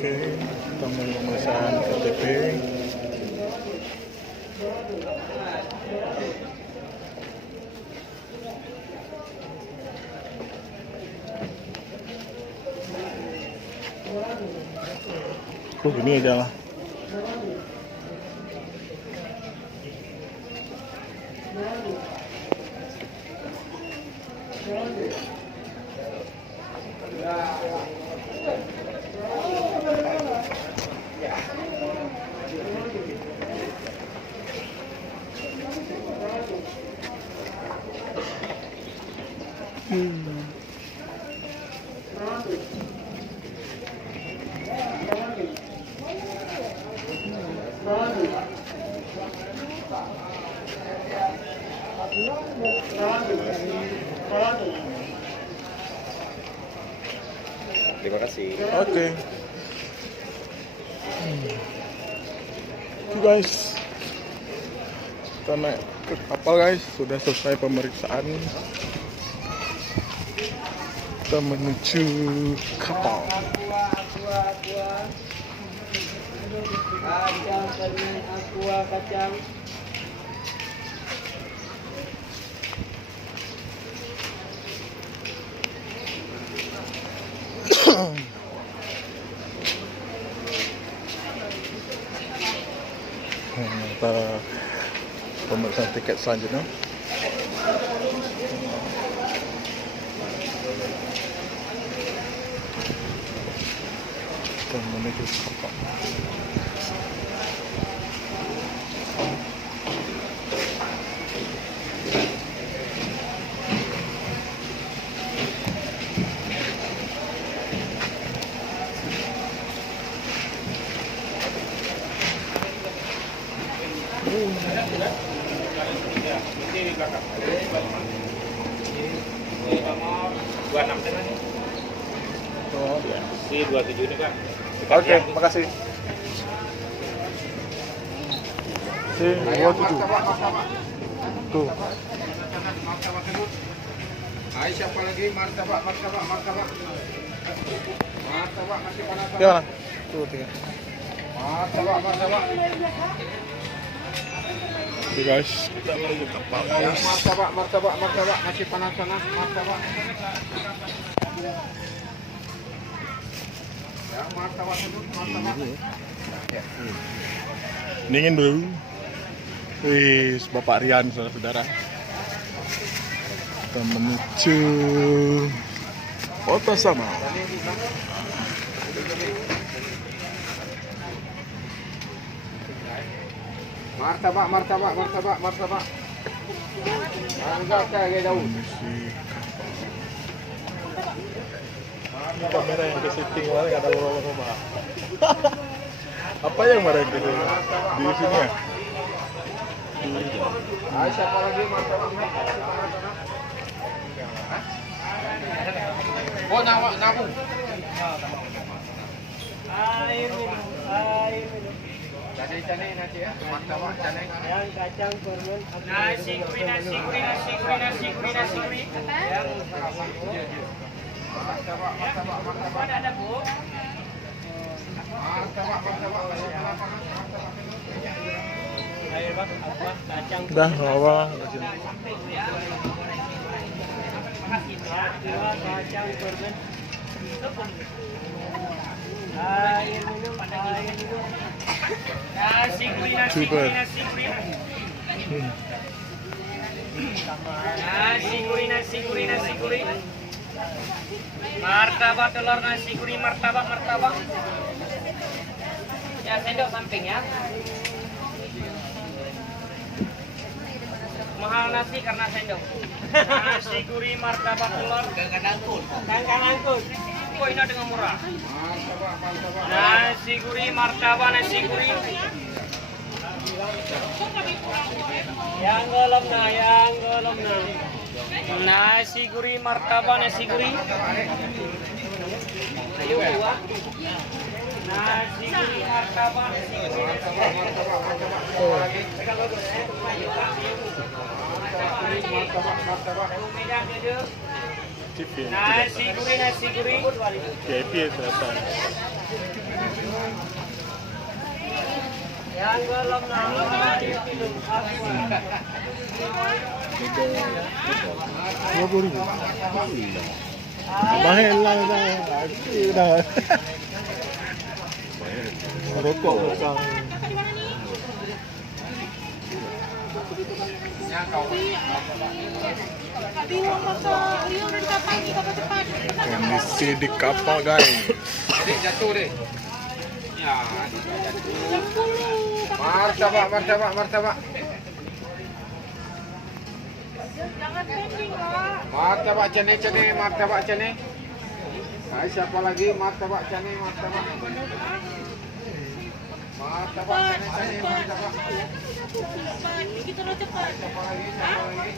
Oke, kita mau memesan KTP. Gini aja lah. Terima kasih. Oke. Oke guys, kita naik ke kapal guys. Sudah selesai pemeriksaan. Kita menuju kapal. Kacang permen aqua kacang. Kita pemeriksaan tiket selanjutnya. Kita menuju kapal. Si 27 ini Pak. Oke, makasih. Si 27. Tuh. Hai, siapa lagi? Martabak. Martabak nasi panas. Ya mana? Tuh, tiga. Martabak. Oke guys, kita menuju kapal guys. Martabak nasi panas. Martabak. Ya, martabak. Dingin dulu. Wih, Bapak Rian, saudara-saudara. Kita menuju foto sama. Martabak. Enggak kayak jauh. Kamera yang ke setting kemarin ada lomba-lomba. Apa yang kemarin ke di sini ya? Hai, siapa lagi? Martabak. Oh, nabung. Air minum. Canai nasi ya. Martabak canai. Yang kacang permen Nasi gurih. Martabak. Ada Bu. Martabak. air bak apa kacang Udah, bawa. kacang permen air minum Nasi gurih. Nasi gurih. Martabak telur nasi gurih martabak. Ya sendok samping ya. Mahal nasi karena sendok. Nasi gurih martabak telur kangkang angkut. Kok ini dengan murah. Nasi gurih martabak nasi gurih. yang golong na Nasi gurih martabak nasi gurih. Ayo buat. Nasi gurih martabak nasi gurih. TV. Nasi gurih. VIP datang. Yang golong naik. $20,000. Mahal lah dah. Aku dah. Rokok belakang. Kondisi di kapal guys. Adik jatuh deh. Ya, adik jatuh. Martabak. Martabak cane. Hai, siapa lagi? Martabak cane. Martabak cane. Siapa lagi?